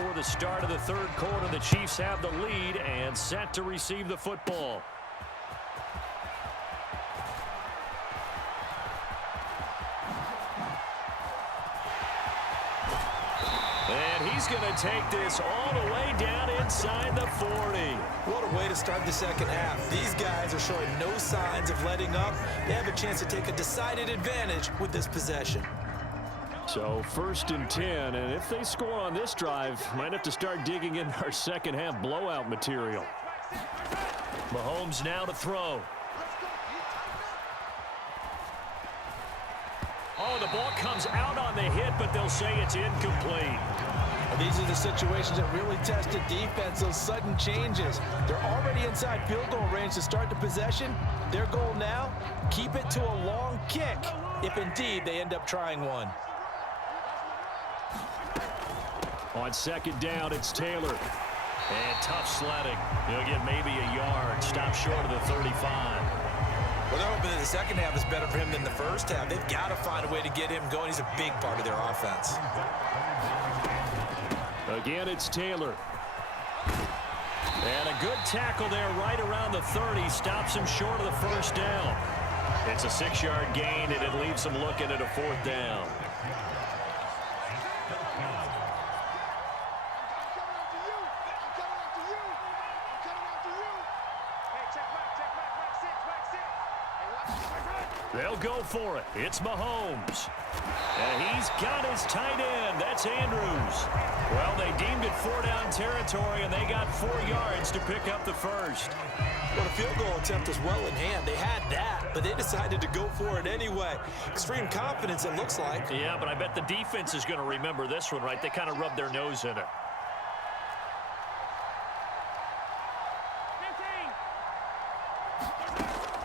before the start of the third quarter. The Chiefs have the lead and set to receive the football. And he's going to take this all the way down inside the 40. What a way to start the second half. These guys are showing no signs of letting up. They have a chance to take a decided advantage with this possession. So 1st and 10, and if they score on this drive, might have to start digging in our second half blowout material. Mahomes now to throw. Oh, the ball comes out on the hit, but they'll say it's incomplete. These are the situations that really test a defense, those sudden changes. They're already inside field goal range to start the possession. Their goal now, keep it to a long kick, if indeed they end up trying one. On 2nd down, it's Taylor. And tough sledding. He'll get maybe a yard. Stop short of the 35. Well, they're hoping that the second half is better for him than the first half. They've got to find a way to get him going. He's a big part of their offense. Again, it's Taylor. And a good tackle there right around the 30. Stops him short of the 1st down. It's a 6-yard gain, and it leaves him looking at a 4th down. They'll go for it. It's Mahomes. And he's got his tight end. That's Andrews. Well, they deemed it 4-down territory, and they got 4 yards to pick up the first. Well, the field goal attempt was well in hand. They had that, but they decided to go for it anyway. Extreme confidence, it looks like. Yeah, but I bet the defense is going to remember this one, right? They kind of rubbed their nose in it.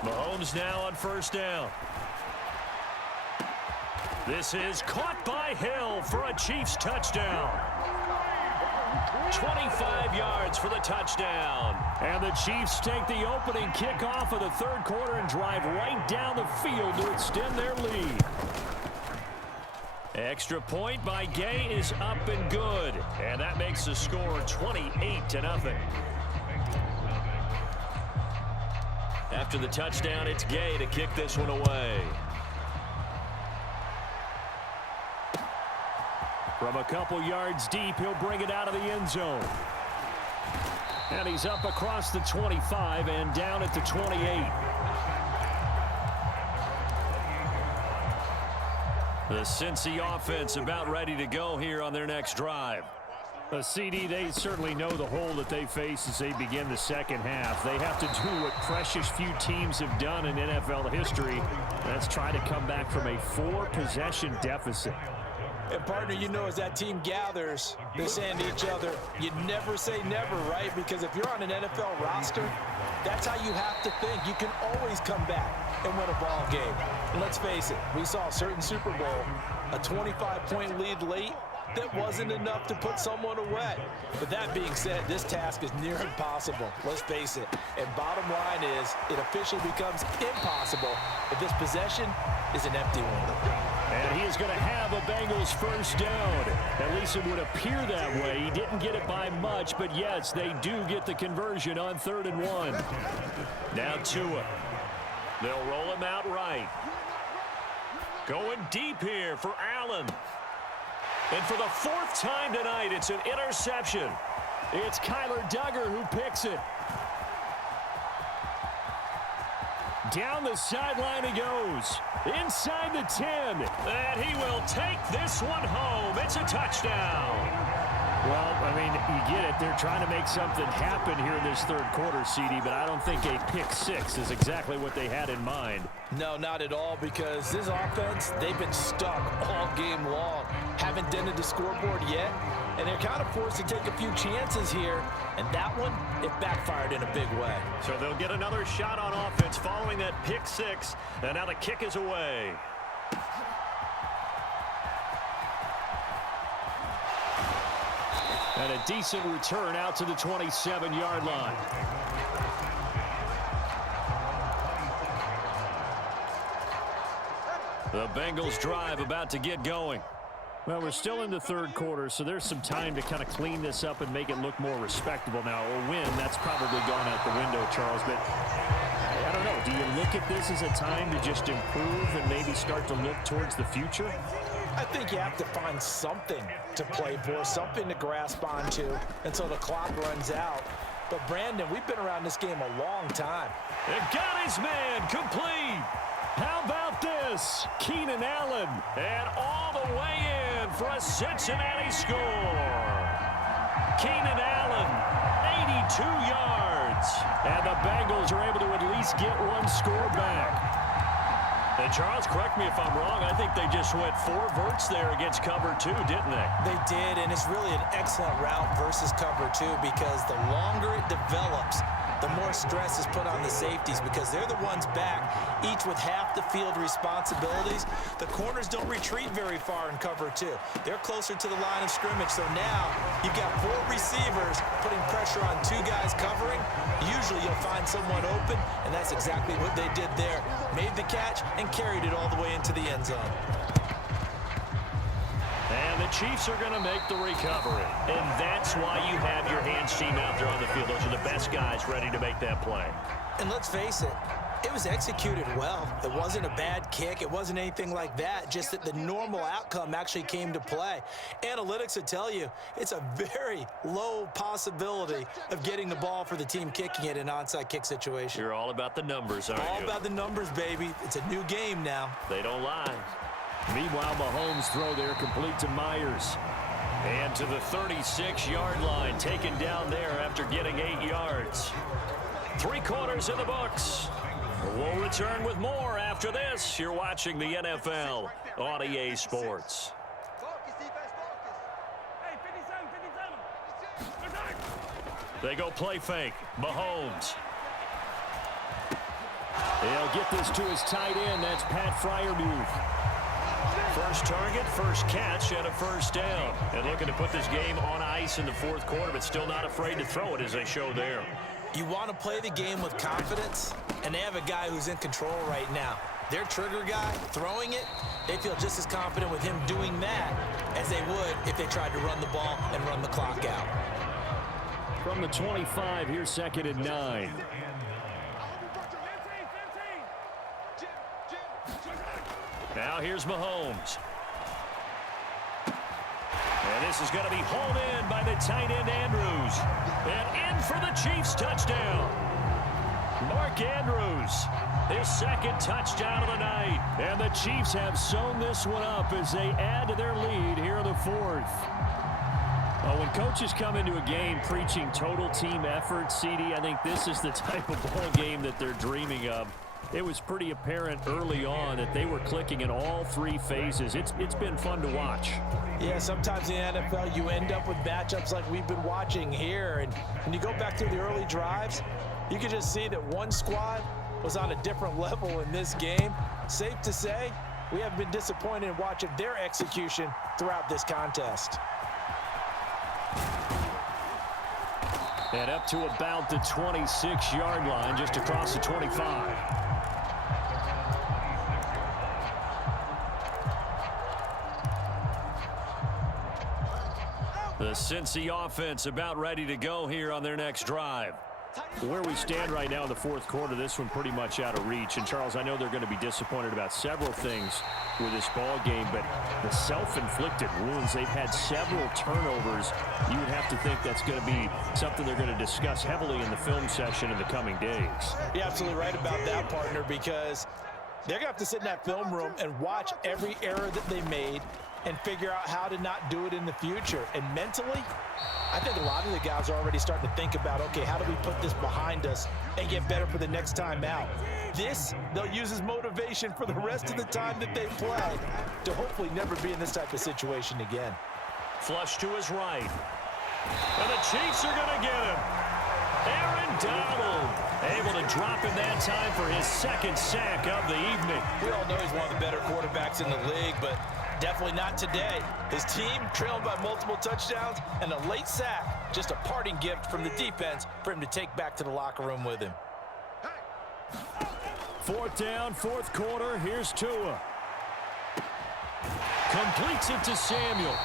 Mahomes now on 1st down. This is caught by Hill for a Chiefs touchdown. 25 yards for the touchdown. And the Chiefs take the opening kickoff of the third quarter and drive right down the field to extend their lead. Extra point by Gay is up and good. And that makes the score 28-0. After the touchdown, it's Gay to kick this one away. From a couple yards deep, he'll bring it out of the end zone. And he's up across the 25 and down at the 28. The Cincy offense about ready to go here on their next drive. CD, they certainly know the hole that they face as they begin the second half. They have to do what precious few teams have done in NFL history. That's try to come back from a 4-possession deficit. And, partner, you know, as that team gathers, they're saying to each other, you never say never, right? Because if you're on an NFL roster, that's how you have to think. You can always come back and win a ball game. And let's face it, we saw a certain Super Bowl, a 25-point lead late, that wasn't enough to put someone away. But that being said, this task is near impossible. Let's face it. And bottom line is, it officially becomes impossible if this possession is an empty one. And he is going to have a Bengals first down. At least it would appear that way. He didn't get it by much, but yes, they do get the conversion on 3rd and 1. Now Tua. They'll roll him out right. Going deep here for Allen. And for the 4th time tonight, it's an interception. It's Kyler Duggar who picks it. Down the sideline he goes. Inside the 10. And he will take this one home. It's a touchdown. Well, I mean, you get it. They're trying to make something happen here in this third quarter, CD, but I don't think a pick 6 is exactly what they had in mind. No, not at all, because this offense, they've been stuck all game long. Haven't dented the scoreboard yet, and they're kind of forced to take a few chances here, and that one, it backfired in a big way. So they'll get another shot on offense following that pick 6, and now the kick is away. And a decent return out to the 27-yard line. The Bengals drive about to get going. Well, we're still in the third quarter, so there's some time to kind of clean this up and make it look more respectable now. A win, that's probably gone out the window, Charles, but I don't know. Do you look at this as a time to just improve and maybe start to look towards the future? I think you have to find something to play for, something to grasp onto until the clock runs out. But, Brandon, we've been around this game a long time. It got his man complete. How about this? Keenan Allen, and all the way in for a Cincinnati score. Keenan Allen, 82 yards. And the Bengals are able to at least get one score back. And Charles, correct me if I'm wrong, I think they just went 4 verts there against cover 2, didn't they? They did, and it's really an excellent route versus cover 2 because the longer it develops, the more stress is put on the safeties because they're the ones back, each with half the field responsibilities. The corners don't retreat very far in cover 2. They're closer to the line of scrimmage, so now you've got 4 receivers putting pressure on 2 guys covering. Usually you'll find someone open, and that's exactly what they did there. Made the catch and carried it all the way into the end zone. And the Chiefs are going to make the recovery. And that's why you have your hands team out there on the field. Those are the best guys ready to make that play. And let's face it, it was executed well. It wasn't a bad kick. It wasn't anything like that. Just that the normal outcome actually came to play. Analytics would tell you it's a very low possibility of getting the ball for the team kicking it in an onside kick situation. You're all about the numbers, aren't you? All about the numbers, baby. It's a new game now. They don't lie. Meanwhile, Mahomes' throw there complete to Myers. And to the 36-yard line, taken down there after getting 8 yards. 3 quarters in the books. We'll return with more after this. You're watching the NFL on EA Sports. They go play fake. Mahomes. He'll get this to his tight end. That's Pat Freiermuth. First target, first catch, and a first down. And looking to put this game on ice in the fourth quarter, but still not afraid to throw it as they show there. You want to play the game with confidence, and they have a guy who's in control right now. Their trigger guy, throwing it, they feel just as confident with him doing that as they would if they tried to run the ball and run the clock out. From the 25, here's 2nd and 9. Now here's Mahomes. And this is going to be hauled in by the tight end Andrews. And in for the Chiefs touchdown. Mark Andrews, his 2nd touchdown of the night. And the Chiefs have sewn this one up as they add to their lead here in the 4th. Well, when coaches come into a game preaching total team effort, CD, I think this is the type of ball game that they're dreaming of. It was pretty apparent early on that they were clicking in all 3 phases. It's been fun to watch. Yeah, sometimes in the NFL you end up with matchups like we've been watching here. And when you go back to the early drives, you can just see that one squad was on a different level in this game. Safe to say, we have been disappointed in watching their execution throughout this contest. And up to about the 26-yard line, just across the 25. The Cincy offense about ready to go here on their next drive. Where we stand right now in the fourth quarter, this one pretty much out of reach. And, Charles, I know they're going to be disappointed about several things with this ball game, but the self-inflicted wounds, they've had several turnovers. You would have to think that's going to be something they're going to discuss heavily in the film session in the coming days. You're absolutely right about that, partner, because they're going to have to sit in that film room and watch every error that they made and figure out how to not do it in the future. And mentally, I think a lot of the guys are already starting to think about, okay, how do we put this behind us and get better for the next time out? This, they'll use as motivation for the rest of the time that they play to hopefully never be in this type of situation again. Flush to his right. And the Chiefs are going to get him. Aaron Donald able to drop him that time for his 2nd sack of the evening. We all know he's one of the better quarterbacks in the league, but definitely not today. His team trailed by multiple touchdowns and a late sack. Just a parting gift from the defense for him to take back to the locker room with him. 4th down, 4th quarter. Here's Tua. Completes it to Samuel.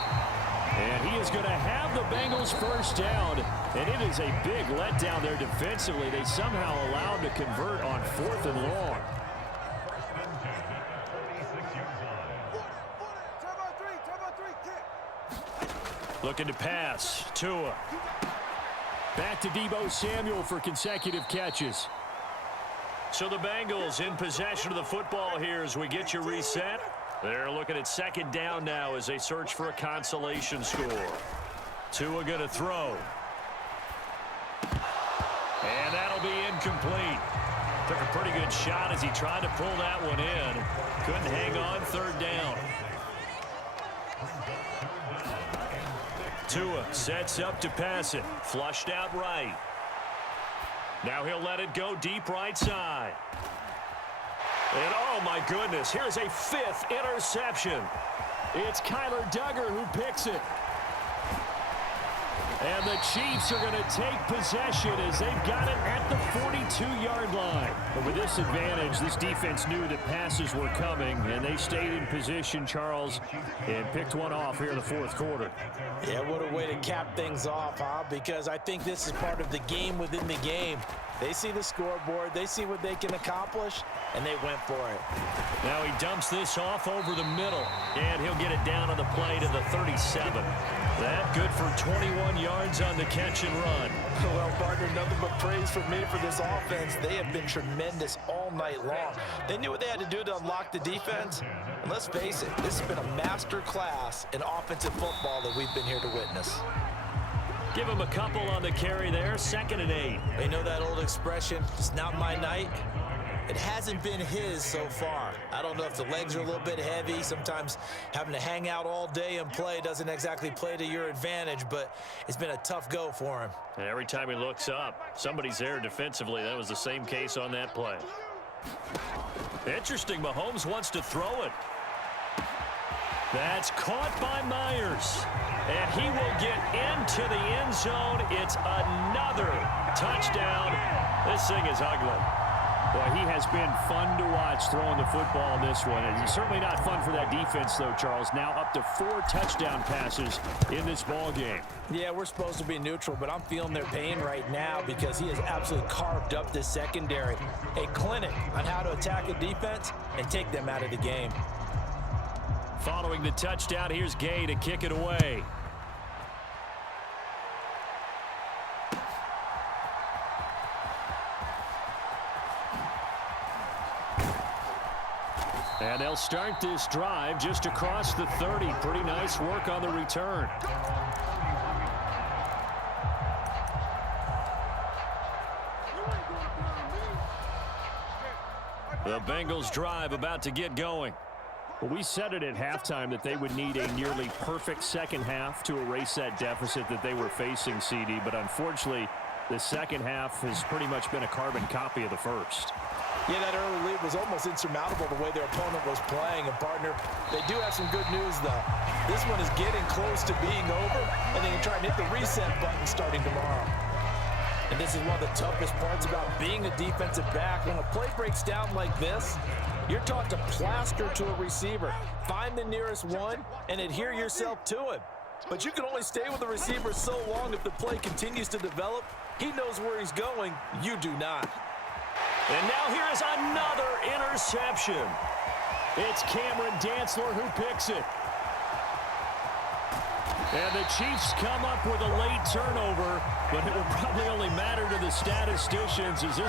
And he is going to have the Bengals first down. And it is a big letdown there defensively. They somehow allowed to convert on 4th and long. Looking to pass. Tua. Back to Deebo Samuel for consecutive catches. So the Bengals in possession of the football here as we get you reset. They're looking at 2nd down now as they search for a consolation score. Tua going to throw. And that'll be incomplete. Took a pretty good shot as he tried to pull that one in. Couldn't hang on 3rd down. Tua sets up to pass it. Flushed out right. Now he'll let it go deep right side. And oh my goodness, here's a 5th interception. It's Kyler Duggar who picks it. And the Chiefs are going to take possession as they've got it at the 42-yard line. But with this advantage, this defense knew that passes were coming, and they stayed in position, Charles, and picked one off here in the 4th quarter. Yeah, what a way to cap things off, huh? Because I think this is part of the game within the game. They see the scoreboard, they see what they can accomplish, and they went for it. Now he dumps this off over the middle, and he'll get it down on the play to the 37. That good for 21 yards on the catch and run. Well, partner, nothing but praise from me for this offense. They have been tremendous all night long. They knew what they had to do to unlock the defense. And let's face it, this has been a master class in offensive football that we've been here to witness. Give him a couple on the carry there, 2nd and 8. They know that old expression, it's not my night. It hasn't been his so far. I don't know if the legs are a little bit heavy. Sometimes having to hang out all day and play doesn't exactly play to your advantage, but it's been a tough go for him. And every time he looks up, somebody's there defensively. That was the same case on that play. Interesting, Mahomes wants to throw it. That's caught by Myers. And he will get into the end zone. It's another touchdown. This thing is ugly. Boy, he has been fun to watch throwing the football in this one. And it's certainly not fun for that defense, though, Charles. Now up to 4 touchdown passes in this ball game. Yeah, we're supposed to be neutral, but I'm feeling their pain right now because he has absolutely carved up this secondary. A clinic on how to attack a defense and take them out of the game. Following the touchdown, here's Gay to kick it away. And they'll start this drive just across the 30. Pretty nice work on the return. The Bengals drive about to get going. Well, we said it at halftime that they would need a nearly perfect second half to erase that deficit that they were facing, CD. But unfortunately, the second half has pretty much been a carbon copy of the first. Yeah, that early lead was almost insurmountable the way their opponent was playing. And, partner, they do have some good news, though. This one is getting close to being over, and they can try and hit the reset button starting tomorrow. And this is one of the toughest parts about being a defensive back. When a play breaks down like this, you're taught to plaster to a receiver, find the nearest one, and adhere yourself to it. But you can only stay with the receiver so long if the play continues to develop. He knows where he's going. You do not. And now here is another interception. It's Cameron Dantzler who picks it. And the Chiefs come up with a late turnover, but it will probably only matter to the statisticians as this